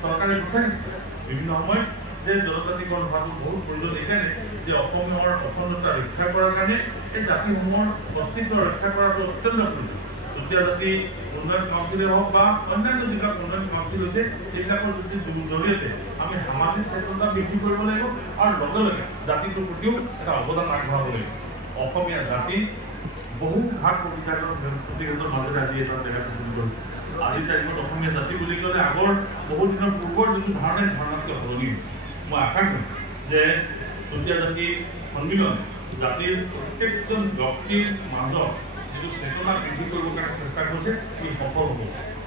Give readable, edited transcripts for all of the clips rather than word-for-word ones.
চৰকাৰে বিচাৰিছে বিভিন্ন সময়ত যে জনজাতিকৰণ হোৱাটো বহুত প্ৰয়োজন এইকাৰণে যে অসমৰ অখণ্ডতা ৰক্ষা কৰাৰ কাৰণে এই জাতিসমূহৰ অস্তিত্ব ৰক্ষা কৰাটো অত্যন্ত প্ৰয়োজন। চুতীয়া জাতি উন্নয়ন কাউন্সিলে হওক বা অন্যান্য যিবিলাক উন্নয়ন কাউন্সিল হৈছে এইবিলাকৰ জৰিয়তে আমি সামাজিক চেতনা বৃদ্ধি কৰিব লাগিব আৰু লগে লগে জাতিটোৰ প্ৰতিও এটা অৱদান আগবঢ়াব লাগিব। অসমীয়া জাতি বহু ঘাট প্ৰতিঘাতৰ মাজেৰে আজি এটা জেগাত উপনীত হৈছে। আজি তাৰিখত অসমীয়া জাতি বুলি ক'লে আগৰ বহু দিনৰ পূৰ্বৰ যিটো ধাৰণাতকৈ সলনি হৈছে। মই আশা কৰিম যে চুতীয়া জাতি সন্মিলন জাতিৰ প্ৰত্যেকজন ব্যক্তিৰ মাজত যিটো চেতনা বৃদ্ধি কৰিবৰ কাৰণে চেষ্টা কৰিছে ই সফল হ'ব।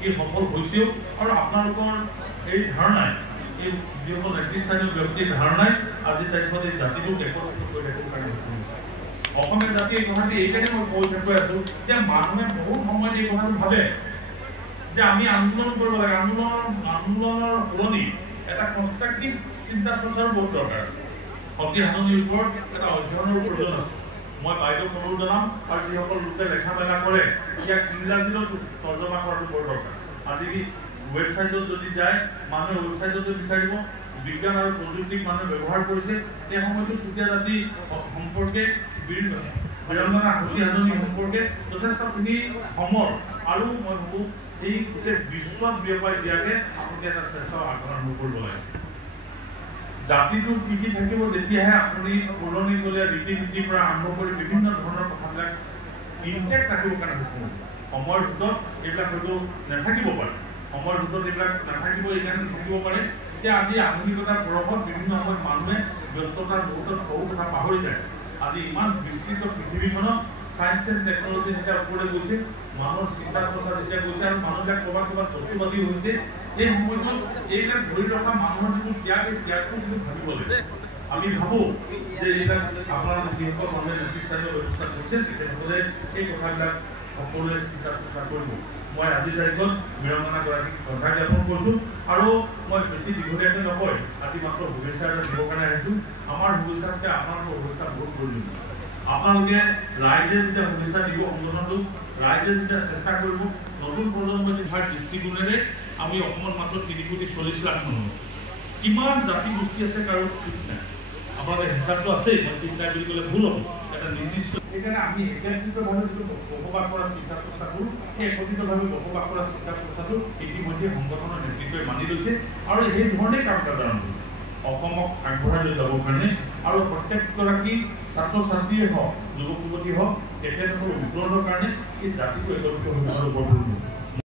ই সফল হৈছেও আৰু আপোনালোকৰ এই ধাৰণাই এই যিসকল নেতৃস্থানীয় ব্যক্তিৰ ধাৰণাই আজি তাৰিখত এই জাতিটোক একত্ৰিত কৰি ৰাখিবৰ কাৰণে সক্ষম হৈছে। অসমীয়া জাতি এই কথাটি এইকাৰণে মই কৈ আছোঁ যে মানুহে বহুত সময়ত এই কথাটো ভাবে যে আমি আন্দোলন কৰিব লাগে, আন্দোলনৰ সলনি এটা কনষ্ট্ৰাকটিভ চিন্তা চৰ্চাৰ বহুত দৰকাৰ আছে। সতী সাধনীৰ ওপৰত এটা অধ্যয়নৰ প্ৰয়োজন আছে। মই বাইদেউক অনুৰোধ জনাম আৰু যিসকল লোকে লেখা মেলা কৰে ইয়াক ইংৰাজীত তৰ্জমা কৰাটো বৰ দৰকাৰ। আজি ৱেবছাইটত যদি যায় মানুহে ৱেবছাইটতে বিচাৰিব বিজ্ঞান আৰু প্ৰযুক্তিক মানুহে ব্যৱহাৰ কৰিছে। এই সময়তো চুতীয়া জাতি সম্পৰ্কে বীৰাংগনা সতী সাধনী সম্পৰ্কে যথেষ্টখিনি সমল আৰু মই ভাবোঁ এই গোটেই বিশ্বত বিয়পাই দিয়াকে আপোনালোকে এটা চেষ্টা আৰম্ভ কৰিব লাগে। জাতিটোৰ কি কি থাকিব তেতিয়াহে আপুনি পুৰণিকলীয়া ৰীতি নীতিৰ পৰা আৰম্ভ কৰি বিভিন্ন ধৰণৰ কথাবিলাক ইনটেক্ট ৰাখিবৰ কাৰণে সক্ষম হ'ব। সময়ৰ ভিতৰত এইবিলাক হয়তো নাথাকিব পাৰে, সময়ৰ ভিতৰত এইবিলাক নাথাকিব এইকাৰণে থাকিব পাৰে যে আজি আধুনিকতাৰ বৰফত বিভিন্ন সময়ত মানুহে ব্যস্ততাৰ বহুতো বহু কথা পাহৰি যায়। আজি ইমান বিস্তৃত পৃথিৱীখনত চায়েন্স এণ্ড টেকনলজি যেতিয়া ওপৰলৈ গৈছে, মানুহৰ চিন্তা চৰ্চা যেতিয়া গৈছে আৰু মানুহবিলাক ক'ৰবাত বস্তুবাদী হৈছে, এই সময়ত এইবিলাক ধৰি ৰখা মানুহৰ যিটো ত্যাগটো কিন্তু ভাবিব লাগিব। আমি ভাবোঁ যে এইবিলাক আপোনালোকে যিসকল মানুহে নেতৃস্থানীয় ব্যৱস্থা কৰিছে তেখেতসকলে এই কথাবিলাক সকলোৱে চিন্তা চৰ্চা কৰিব। মই আজিৰ তাৰিখত বীৰাংগনাগৰাকীক শ্ৰদ্ধা জ্ঞাপন কৰিছোঁ আৰু মই বেছি দীঘলীয়াকৈ নকয় আজি মাত্ৰ শুভেচ্ছা এটা দিবৰ কাৰণে আহিছোঁ। আমাৰ শুভেচ্ছাতকৈ আপোনালোকৰ শুভেচ্ছা বহুত প্ৰয়োজনীয়। আপোনালোকে ৰাইজে যেতিয়া শুভেচ্ছা দিব সংগঠনটো, ৰাইজে যেতিয়া চেষ্টা কৰিব নতুন প্ৰজন্মই হোৱাৰ দৃষ্টিকোণেৰে আমি অসমত মাত্ৰ 3,40,00,000 মানুহ কিমান জাতি গোষ্ঠী আছে কাৰো ঠিক নাই। আপোনালোকে হিচাপটো আছেই, মই চিন্তা বুলি ক'লে ভুল হ'ব। এটা নিৰ্দিষ্ট সেইকাৰণে আমি একত্ৰিতভাৱে যিটো বসবাস কৰা চিন্তা চৰ্চা কৰোঁ সেই একত্ৰিতভাৱে বসবাস কৰা চিন্তা চৰ্চাটো ইতিমধ্যে সংগঠনৰ নেতৃত্বই মানি লৈছে আৰু সেই ধৰণেই কাম কাজ আৰম্ভ কৰিছে অসমক আগবঢ়াই লৈ যাবৰ কাৰণে। আৰু প্ৰত্যেকগৰাকী ছাত্ৰ ছাত্ৰীয়ে হওক যুৱক যুৱতী হওক তেখেতসকলৰ উত্তৰণৰ কাৰণে এই জাতিটো একত্ৰিত হৈ থকাৰ বৰ প্ৰয়োজন।